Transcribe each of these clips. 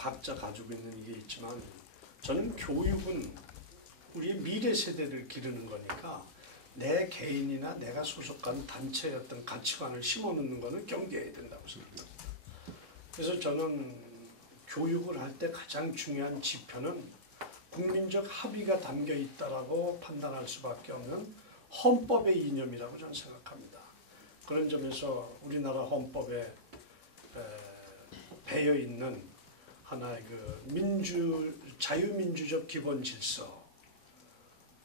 각자 가지고 있는 이게 있지만 저는 교육은 우리의 미래 세대를 기르는 거니까 내 개인이나 내가 소속한 단체의 어떤 가치관을 심어놓는 거는 경계해야 된다고 생각합니다. 그래서 저는 교육을 할 때 가장 중요한 지표는 국민적 합의가 담겨 있다라고 판단할 수밖에 없는 헌법의 이념이라고 저는 생각합니다. 그런 점에서 우리나라 헌법에 배어 있는 하나의 그 자유민주적 기본 질서,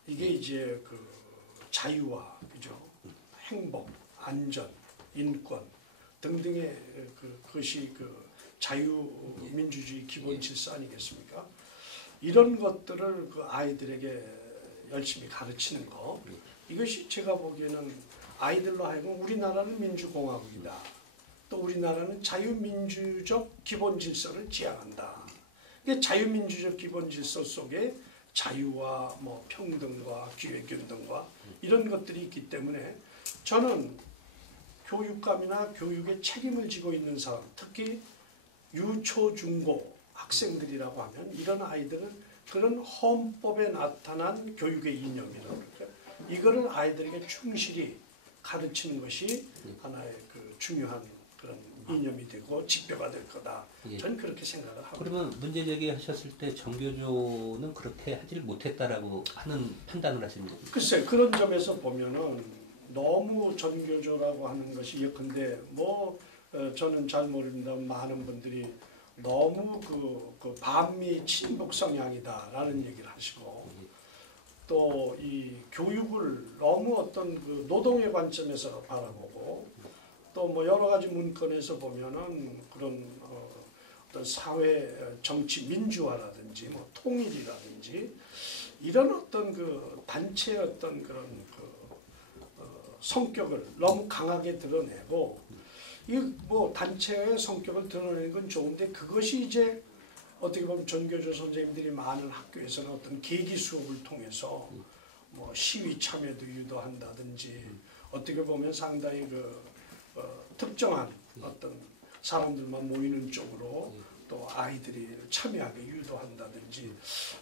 이게 이제 그 자유와 그죠, 행복, 안전, 인권 등등의 그것이 그 자유민주주의 기본 질서 아니겠습니까? 이런 것들을 그 아이들에게 열심히 가르치는 거, 이것이 제가 보기에는 아이들로 하여금 우리나라는 민주공화국이다, 또 우리나라는 자유민주적 기본 질서를 지향한다. 이게 자유민주적 기본 질서 속에 자유와 뭐 평등과 기회균등과 이런 것들이 있기 때문에 저는 교육감이나 교육에 책임을 지고 있는 사람, 특히 유초, 중고 학생들이라고 하면 이런 아이들은 그런 헌법에 나타난 교육의 이념이라고 그럴까요? 이거를 아이들에게 충실히 가르치는 것이 하나의 그 중요한 그런 이념이 되고 지표가 될 거다. 저는 그렇게 생각을 합니다. 그러면 문제 제기하셨을 때 정교조는 그렇게 하지를 못했다라고 하는 판단을 하시는 겁니까? 글쎄, 그런 점에서 보면은 너무 전교조라고 하는 것이 예컨대 뭐 저는 잘 모릅니다. 많은 분들이 너무 그 반미 친북 성향이다라는 얘기를 하시고, 또 이 교육을 너무 어떤 그 노동의 관점에서 바라보고, 또 뭐 여러 가지 문건에서 보면은 그런 어떤 사회 정치 민주화라든지 뭐 통일이라든지 이런 어떤 그 단체의 어떤 그런 그 성격을 너무 강하게 드러내고, 이 뭐 단체의 성격을 드러내는 건 좋은데 그것이 이제 어떻게 보면 전교조 선생님들이 많은 학교에서는 어떤 계기 수업을 통해서 뭐 시위 참여도 유도한다든지 어떻게 보면 상당히 그 특정한 어떤 사람들만 모이는 쪽으로 또 아이들이 참여하게 유도한다든지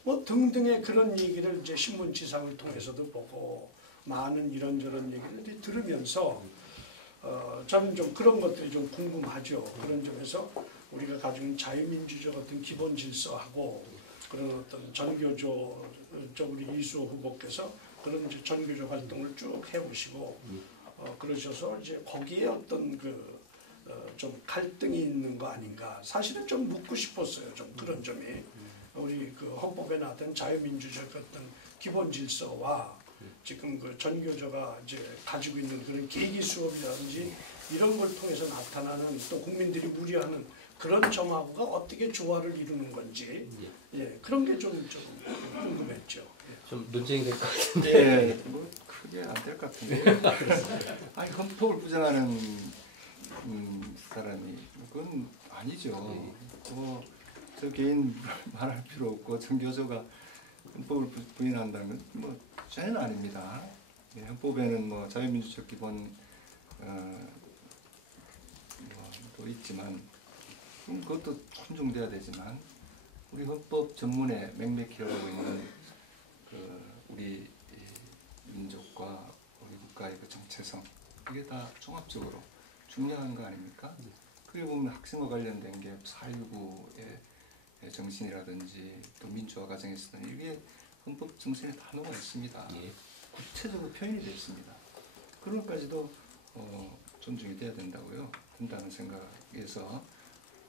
뭐 등등의 그런 얘기를 이제 신문지상을 통해서도 보고 많은 이런저런 얘기를 이제 들으면서 저는 좀 그런 것들이 좀 궁금하죠. 그런 점에서 우리가 가지고 있는 자유민주적 어떤 기본 질서하고 그런 어떤 전교조 우리 이수호 후보께서 그런 이제 전교조 활동을 쭉 해오시고 그러셔서 이제 거기에 어떤 그 좀 갈등이 있는 거 아닌가. 사실은 좀 묻고 싶었어요. 좀 그런 점이 우리 그 헌법에 나왔던 자유민주적 어떤 기본 질서와 지금 그 전교조가 이제 가지고 있는 그런 계기 수업이라든지 이런 걸 통해서 나타나는 또 국민들이 우려하는 그런 점하고가 어떻게 조화를 이루는 건지 그런 게 좀 궁금했죠. 좀 논쟁이 될 것 같은데. 예, 뭐 크게 안 될 것 같은데. 아니 헌법을 부정하는 사람이 그건 아니죠. 저 개인 말할 필요 없고 전교조가 헌법을 부인한다면 뭐 전혀 아닙니다. 예, 헌법에는 뭐 자유민주적 기본 또 있지만 그것도 존중돼야 되지만 우리 헌법 전문에 맥맥히 흐르고 있는 그 우리 민족과 우리 국가의 그 정체성 이게 다 종합적으로 중요한 거 아닙니까? 그게 보면 학생과 관련된 게 4.19의 정신이라든지 또 민주화 과정에서는 이게 헌법 정신에 다 녹아 있습니다. 구체적으로 표현이 되어 있습니다. 그런 것까지도 존중이 돼야 된다는 생각에서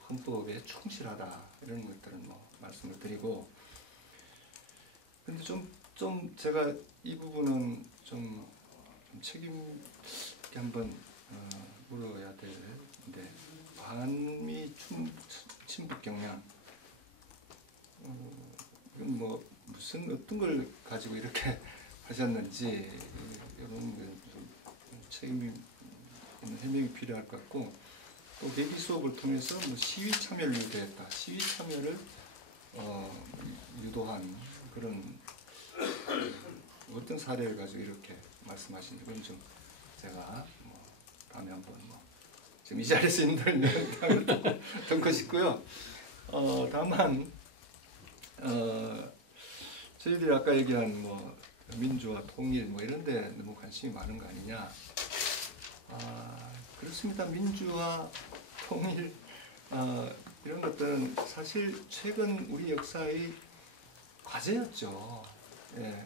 헌법에 충실하다 이런 것들은 뭐 말씀을 드리고, 근데 좀 제가 이 부분은 좀 책임 있게 한번 물어야 되는데, 반미 친북 경향 이건 뭐 무슨 어떤 걸 가지고 이렇게 하셨는지 이런 좀 책임 있는 해명이 필요할 것 같고, 또 계기 수업을 통해서 뭐 시위 참여를 유도했다, 시위 참여를 유도한 그런 어떤 사례를 가지고 이렇게 말씀하신 건 좀 제가 뭐 다음에 한번 뭐 지금 이 자리에서 있는 듣고 싶고요. 다만 저희들이 아까 얘기한 뭐 민주화 통일 뭐 이런데 너무 관심이 많은 거 아니냐? 그렇습니다. 민주화 통일 이런 것들은 사실 최근 우리 역사의 과제였죠. 예,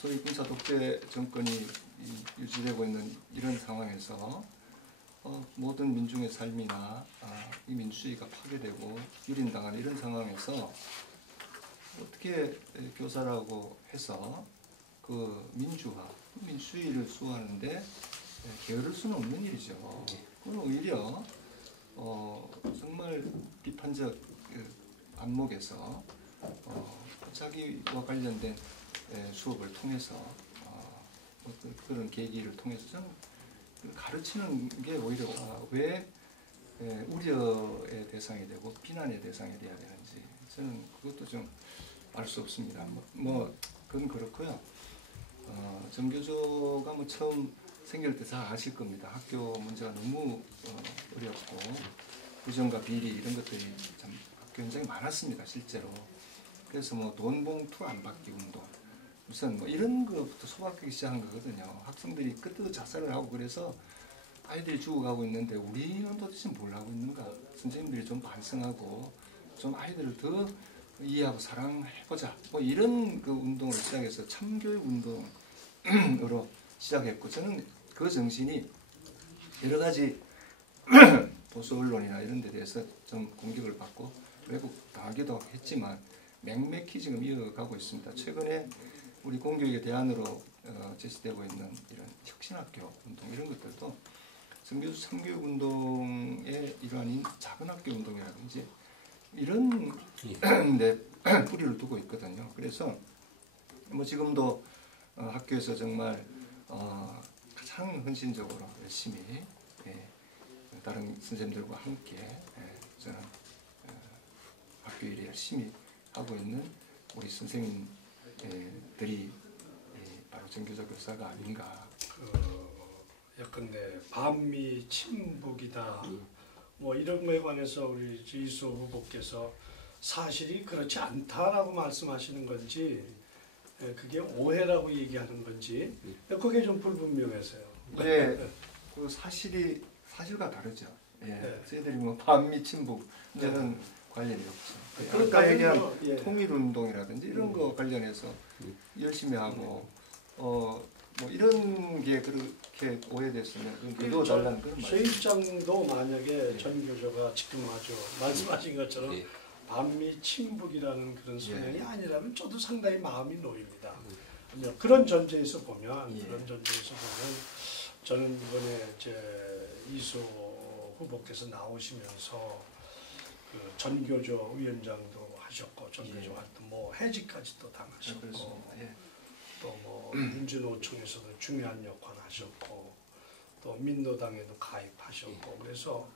소위 군사 독재 정권이 유지되고 있는 이런 상황에서 모든 민중의 삶이나 이 민주주의가 파괴되고 유린당하는 이런 상황에서 어떻게 교사라고 해서 그 민주주의를 수호하는데 게으를 수는 없는 일이죠. 그건 오히려 정말 비판적 안목에서 자기와 관련된 수업을 통해서 그런 계기를 통해서 좀 가르치는 게 오히려 왜 우려의 대상이 되고 비난의 대상이 돼야 되는지 저는 그것도 좀 알 수 없습니다. 그건 그렇고요. 정교조가 뭐 처음 생길 때 잘 아실 겁니다. 학교 문제가 너무 어렵고 부정과 비리 이런 것들이 참 학교 현장에 많았습니다. 실제로. 그래서 뭐 돈 봉투 안 받기 운동 우선 뭐 이런 거부터 소박하기 시작한 거거든요. 학생들이 그때도 자살을 하고 그래서 아이들이 죽어가고 있는데 우리는 도대체 뭘 하고 있는가? 선생님들이 좀 반성하고 좀 아이들을 더 이해하고 사랑해보자. 뭐 이런 그 운동을 시작해서 참교육 운동으로 시작했고 저는 그 정신이 여러 가지 보수 언론이나 이런 데 대해서 좀 공격을 받고 왜곡당하기도 했지만 맥맥히 지금 이어가고 있습니다. 최근에 우리 공교육의 대안으로 제시되고 있는 이런 혁신학교 운동 이런 것들도 정교수 참교육 운동의 일환인 작은 학교 운동이라든지 이런 데 뿌리를 두고 있거든요. 그래서 뭐 지금도 학교에서 정말 가장 헌신적으로 열심히 다른 선생님들과 함께 저는 학교 일에 열심히 하고 있는 우리 선생님들이 바로 정교조 교사가 아닌가. 예컨대 반미 친북이다. 뭐 이런 거에 관해서 우리 이수 후보께서 사실이 그렇지 않다라고 말씀하시는 건지 그게 오해라고 얘기하는 건지 그게 좀 불분명해서요. 네, 그 사실과 다르죠. 예, 저희들이 뭐 반미 친북 이제는 관련이 없죠. 아까 얘기한 통일운동이라든지 이런 거 관련해서 열심히 하고 뭐 이런 게 그렇게 오해됐으면 그도 달라는 그런 제 입장도 만약에 전교조가 지금 아주 말씀하신 것처럼 반미 친북이라는 그런 성향이 아니라면 저도 상당히 마음이 놓입니다. 그런 전제에서 보면 저는 이번에 이수 후보께서 나오시면서 그 전교조 위원장도 하셨고 전교조 활동 뭐 해직까지도 당하셨고 또 뭐 민주노총에서도 중요한 역할 하셨고 또 민노당에도 가입하셨고 그래서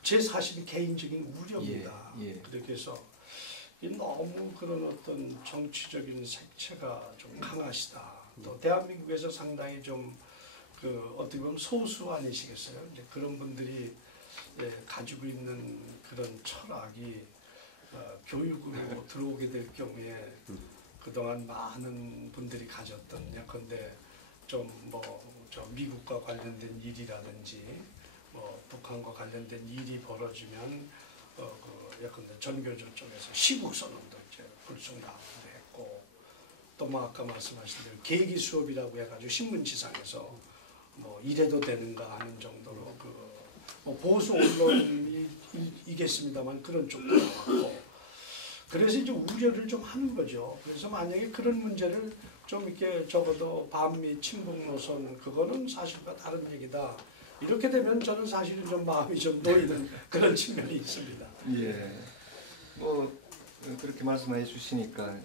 제 사실 개인적인 우려입니다. 그렇게 해서 너무 그런 어떤 정치적인 색채가 좀 강하시다. 또 대한민국에서 상당히 좀 어떻게 보면 소수 아니시겠어요? 이제 그런 분들이 가지고 있는 그런 철학이 교육으로 들어오게 될 경우에 그동안 많은 분들이 가졌던 예컨대 좀 미국과 관련된 일이라든지 북한과 관련된 일이 벌어지면 예컨대 전교조 쪽에서 시국선언도 이제 불쑥 나오기도 했고 또 뭐 아까 말씀하신 대로 계기 수업이라고 해가지고 신문지상에서 뭐 이래도 되는가 하는 정도로 뭐 보수 언론이겠습니다만 그런 쪽도 나왔고 그래서 이제 우려를 좀 하는 거죠. 그래서 만약에 그런 문제를 좀 이렇게 적어도 반미 친북 노선 그거는 사실과 다른 얘기다. 이렇게 되면 저는 사실은 좀 마음이 좀 놓이는 그런 측면이 있습니다. 예, 뭐 그렇게 말씀해 주시니까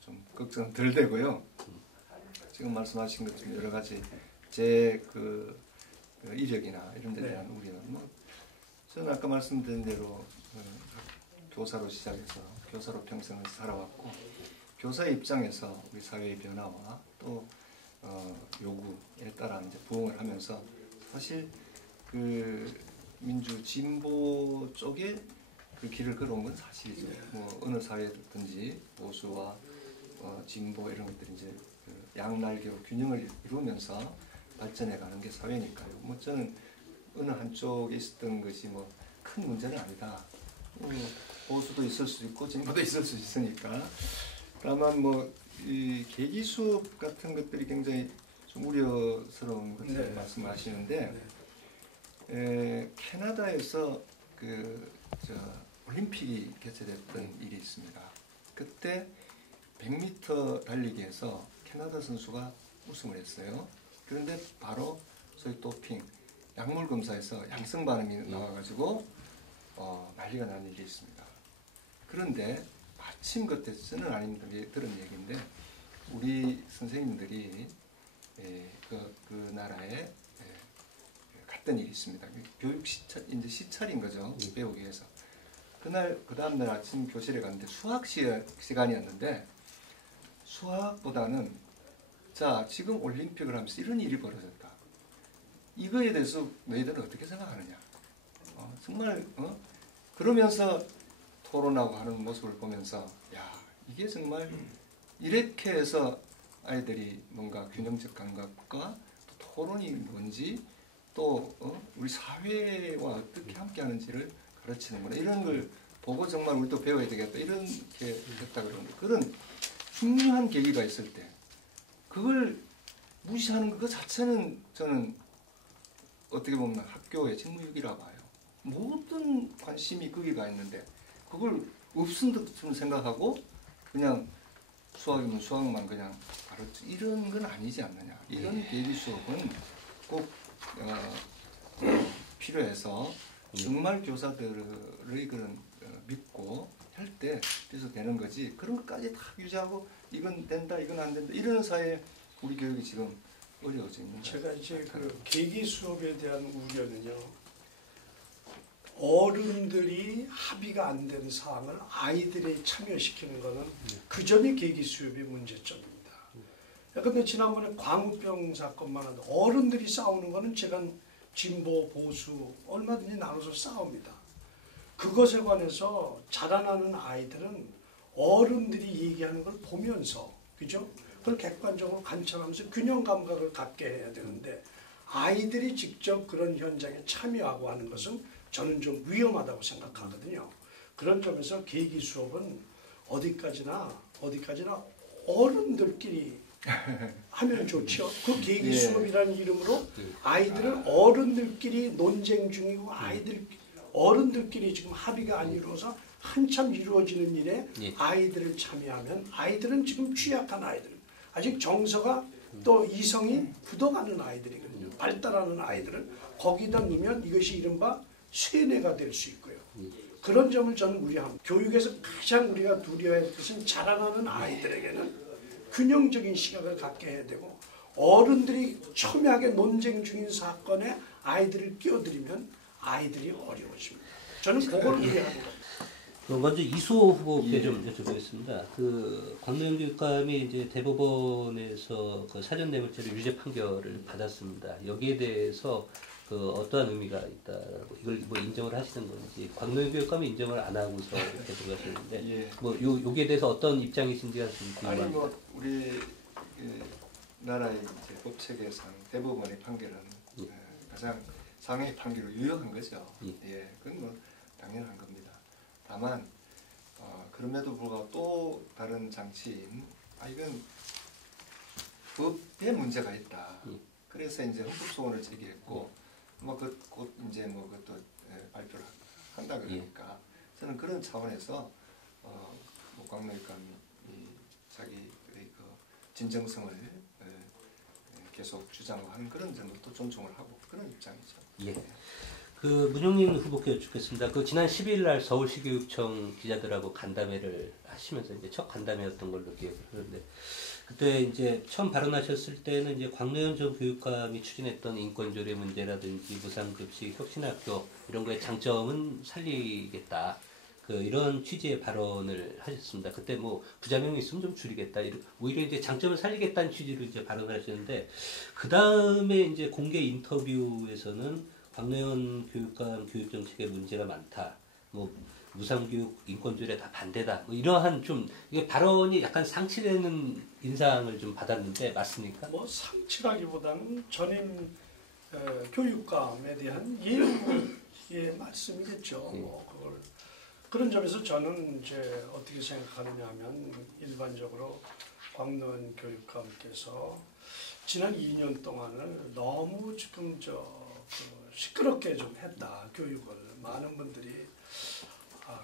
좀 걱정 덜 되고요. 지금 말씀하신 것처럼 여러 가지 제 이력이나 이런 데 대한 우려는 뭐 저는 아까 말씀드린 대로 교사로 시작해서 교사로 평생을 살아왔고 교사의 입장에서 우리 사회의 변화와 또 요구에 따라 이제 부응을 하면서 사실 민주 진보 쪽에 그 길을 걸어온 건 사실이죠. 뭐 어느 사회든지 보수와 진보 이런 것들이 이제 그 양날개로 균형을 이루면서 발전해 가는 게 사회니까요. 뭐 저는 어느 한쪽에 있었던 것이 뭐 큰 문제는 아니다. 보수도 있을 수 있고 진보도 있을 수 있으니까. 다만 뭐 이 계기 수업 같은 것들이 굉장히 좀 우려스러운 것을 네. 말씀하시는데 네. 캐나다에서 올림픽이 개최됐던 일이 있습니다. 그때 100m 달리기에서 캐나다 선수가 우승을 했어요. 그런데 바로 소위 도핑, 약물 검사에서 양성 반응이 나와가지고 난리가 난 일이 있습니다. 그런데 마침 그때 저는 아닙니다. 들은 얘기인데 우리 선생님들이 그 나라에 갔던 일이 있습니다. 교육 시찰인 거죠. 배우기 위해서. 그 다음날 아침 교실에 갔는데 수학 시간이었는데 수학보다는 자 지금 올림픽을 하면서 이런 일이 벌어졌다. 이거에 대해서 너희들은 어떻게 생각하느냐. 정말 그러면서 토론하고 하는 모습을 보면서 야 이게 정말 이렇게 해서 아이들이 뭔가 균형적 감각과 또 토론이 뭔지 또 우리 사회와 어떻게 함께하는지를 가르치는구나 이런 걸 보고 정말 우리도 배워야 되겠다 이렇게 했다 그러는데 그런 중요한 계기가 있을 때 그걸 무시하는 것 자체는 저는 어떻게 보면 학교의 직무유기라고 봐요. 모든 관심이 거기가 있는데 그걸 없은 듯 생각하고 그냥 수학이면 수학만 그냥 가르치 이런 건 아니지 않느냐. 이런 계기 수업은 꼭 필요해서 정말 교사들의 그런 믿고 할 때 그래서 되는 거지 그런 것까지 다 유지하고 이건 된다 이건 안 된다 이러는 사이에 우리 교육이 지금 어려워져 있는 거예요. 제가 이제 그 계기 수업에 대한 우려는요. 어른들이 합의가 안 된 사항을 아이들이 참여시키는 것은 그 점이 계기 수업의 문제점입니다. 그런데 지난번에 광우병 사건만 해도 어른들이 싸우는 것은 제가 진보, 보수 얼마든지 나눠서 싸웁니다. 그것에 관해서 자라나는 아이들은 어른들이 얘기하는 걸 보면서 그죠? 그걸 객관적으로 관찰하면서 균형 감각을 갖게 해야 되는데 아이들이 직접 그런 현장에 참여하고 하는 것은 저는 좀 위험하다고 생각하거든요. 그런 점에서 계기 수업은 어디까지나 어른들끼리 하면 좋죠. 그 계기 수업이라는 이름으로 아이들은 어른들끼리 논쟁 중이고 어른들끼리 지금 합의가 안 이루어서 한참 이루어지는 일에 아이들을 참여하면 아이들은 지금 취약한 아이들 아직 정서가 또 이성이 굳어가는 아이들이거든요. 발달하는 아이들을 거기다 넣으면 이것이 이른바 쇠뇌가 될 수 있고요. 그런 점을 저는 우려합니다. 교육에서 가장 우리가 두려워야 할 것은 자라나는 아이들에게는 균형적인 시각을 갖게 해야 되고 어른들이 첨예하게 논쟁 중인 사건에 아이들을 끼어들이면 아이들이 어려워집니다. 저는 그걸 우려하는 겁니다. 먼저 이수호 후보께 좀 여쭤보겠습니다. 그 광노현 교육감이 이제 대법원에서 그 사전 뇌물죄로 유죄 판결을 받았습니다. 여기에 대해서 그 어떠한 의미가 있다고 이걸 뭐 인정을 하시는 건지 광노현 교육감이 인정을 안 하고서 이렇게 들어가시는데 뭐 여기에 대해서 어떤 입장이신지가 좀 궁금합니다. 아니 뭐 우리 나라의 이제 법 체계상 대법원의 판결은 가장 상해 판결로 유효한 거죠. 그건 뭐 당연한 겁니다. 다만 그럼에도 불구하고 또 다른 장치인 이건 법에 문제가 있다. 그래서 이제 헌법 소원을 제기했고 곧 이제 그것도 발표를 한다 그러니까 저는 그런 차원에서 광노 교육감이 자기의 그 진정성을 계속 주장하는 그런 점을 또 존중을 하고 그런 입장이죠. 예. 그 문용민 후보께 여쭙겠습니다. 그 지난 10일 날 서울시교육청 기자들하고 간담회를 하시면서 이제 첫 간담회였던 걸로 기억을 하는데 그때 이제 처음 발언하셨을 때는 이제 광노현 전 교육감이 추진했던 인권조례 문제라든지 무상급식, 혁신학교 이런 거의 장점은 살리겠다. 이런 취지의 발언을 하셨습니다. 그때 뭐 부작용이 있으면 좀 줄이겠다. 오히려 이제 장점을 살리겠다는 취지로 이제 발언을 하셨는데 그 다음에 이제 공개 인터뷰에서는 박노현 교육감 교육 정책에 문제가 많다. 뭐 무상교육 인권조례 다 반대다. 뭐 이러한 좀 이게 발언이 약간 상치되는 인상을 좀 받았는데 맞습니까? 뭐 상치라기보다는 전임 교육감에 대한 예우의 말씀이겠죠. 뭐 그걸 그런 점에서 저는 이제 어떻게 생각하느냐면 일반적으로 박노현 교육감께서 지난 2년 동안을 너무 지금 시끄럽게 좀 했다. 교육을 많은 분들이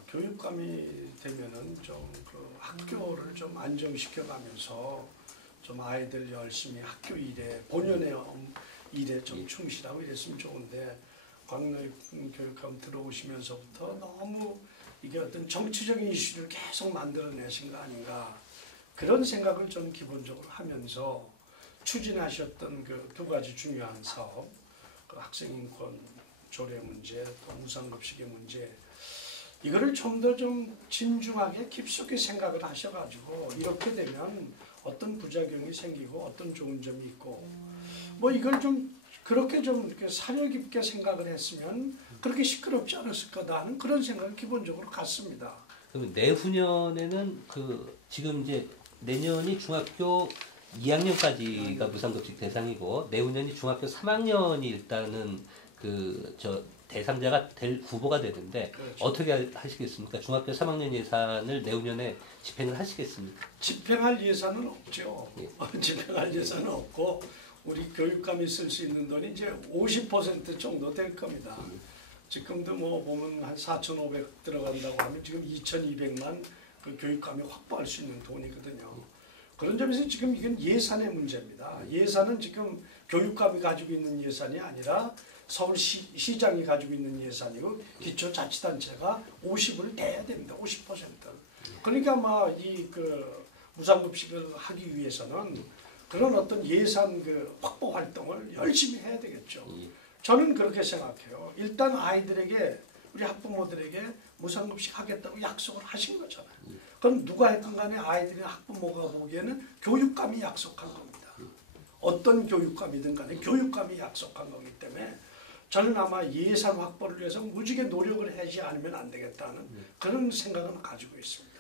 교육감이 되면은 좀 그 학교를 좀 안정시켜가면서 좀 아이들 열심히 학교 일에 본연의 일에 좀 충실하고 이랬으면 좋은데 박노현 교육감 들어오시면서부터 너무 이게 어떤 정치적인 이슈를 계속 만들어내신 거 아닌가 그런 생각을 저는 기본적으로 하면서 추진하셨던 그 두 가지 중요한 사업, 그 학생인권 조례 문제, 또 무상급식의 문제 이거를 좀 더 좀 진중하게 깊숙이 생각을 하셔가지고 이렇게 되면 어떤 부작용이 생기고 어떤 좋은 점이 있고 뭐 이걸 좀 그렇게 좀 이렇게 사려 깊게 생각을 했으면 그렇게 시끄럽지 않았을 거다 하는 그런 생각을 기본적으로 갖습니다. 그럼 내후년에는 그 지금 이제 내년이 중학교 2학년까지가 무상급식 대상이고 내후년이 중학교 3학년이 일단은 대상자가 될 후보가 되는데 그렇죠. 어떻게 하시겠습니까? 중학교 3학년 예산을 내후년에 집행을 하시겠습니까? 집행할 예산은 없죠. 예. 집행할 예산은 없고 우리 교육감이 쓸 수 있는 돈이 이제 50% 정도 될 겁니다. 지금도 뭐 보면 한 4,500 들어간다고 하면 지금 2,200만 그 교육감이 확보할 수 있는 돈이거든요. 그런 점에서 지금 이건 예산의 문제입니다. 예산은 지금 교육감이 가지고 있는 예산이 아니라 서울시장이 가지고 있는 예산이고 기초자치단체가 50을 내야 됩니다. 50%. 그러니까 아마 이 무상급식을 하기 위해서는 그런 어떤 예산 확보 활동을 열심히 해야 되겠죠. 저는 그렇게 생각해요. 일단 아이들에게 우리 학부모들에게 무상급식 하겠다고 약속을 하신 거잖아요. 그럼 누가 했든 간에 아이들이 학부모가 보기에는 교육감이 약속한 겁니다. 어떤 교육감이든 간에 교육감이 약속한 거기 때문에 저는 아마 예산 확보를 위해서 무지개 노력을 하지 않으면 안 되겠다는 그런 생각은 가지고 있습니다.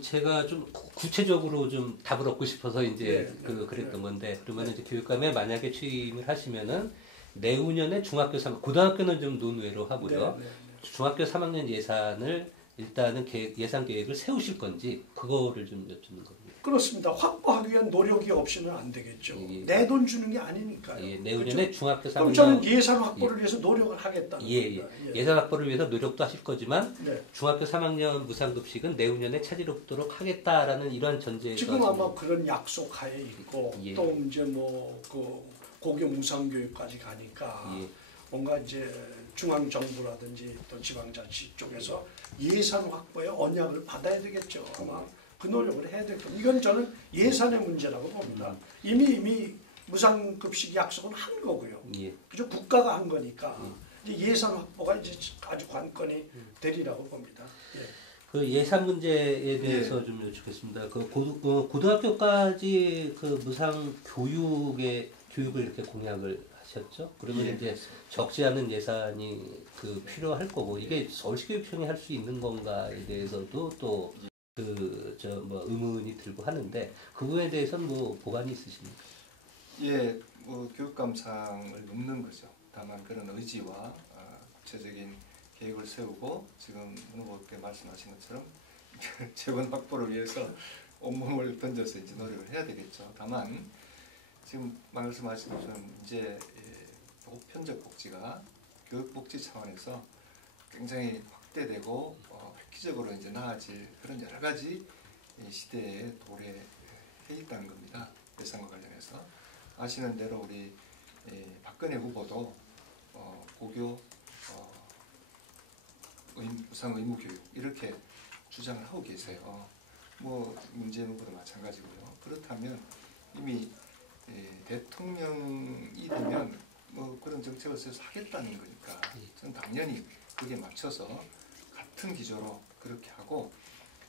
제가 좀 구체적으로 좀 답을 얻고 싶어서 이제 그랬던 건데 그러면 이제 교육감에 만약에 취임을 하시면은 내후년에 중학교 3, 고등학교는 좀 논외로 하고요. 중학교 3학년 예산을 일단은 예산 계획을 세우실 건지 그거를 좀 여쭙는 겁니다. 그렇습니다. 확보하기 위한 노력이 없이는 안 되겠죠. 내 돈 주는 게 아니니까요. 내후년에 그렇죠? 중학교 3학년 그럼 저는 예산 확보를 위해서 노력을 하겠다는 겁니다. 예산 확보를 위해서 노력도 하실 거지만 네. 중학교 3학년 무상급식은 내후년에 차지하도록 하겠다라는 이런 전제가 지금 아마 그런 약속하에 있고 또 이제 고교 무상교육까지 가니까 뭔가 이제 중앙정부라든지 또 지방자치 쪽에서 예산 확보에 언약을 받아야 되겠죠. 아마 그 노력을 해야 될 겁니다. 이건 저는 예산의 문제라고 봅니다. 이미 무상급식 약속은 한 거고요. 그죠? 국가가 한 거니까 이제 예산 확보가 이제 아주 관건이 되리라고 봅니다. 그 예산 문제에 대해서 좀 여쭙겠습니다. 고등학교까지 무상 교육을 이렇게 공약을 하셨죠? 그러면 이제 적지 않은 예산이 필요할 거고 이게 서울시교육청이 할 수 있는 건가에 대해서도 또 의문이 들고 하는데 그 부분에 대해서는 보관이 있으십니까? 예, 교육감상을 넘는 거죠. 다만 그런 의지와 구체적인 계획을 세우고 지금 문 후보께 말씀하신 것처럼 재원 확보를 위해서 온몸을 던져서 이제 노력을 해야 되겠죠. 다만 지금 말씀하신 것처럼 이제 보편적 복지가 교육복지 차원에서 굉장히 확대되고 획기적으로 이제 나아질 그런 여러 가지 시대에 도래해 있다는 겁니다. 예산과 관련해서 아시는 대로 우리 박근혜 후보도 고교 무상 의무 교육 이렇게 주장을 하고 계세요. 문재인 후보도 마찬가지고요. 그렇다면 이미 대통령이 되면 그런 정책을 써서 하겠다는 거니까 저는 당연히 그게 맞춰서 같은 기조로 그렇게 하고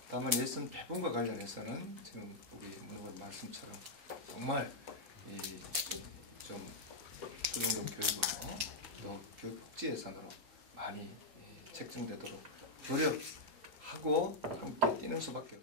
다만 예산 배분과 관련해서는 지금 우리 문 후보 말씀처럼 정말 좀 고등급 교육으로 또 국제예산으로 많이 책정되도록 노력하고 함께 뛰는 수밖에 없습니다.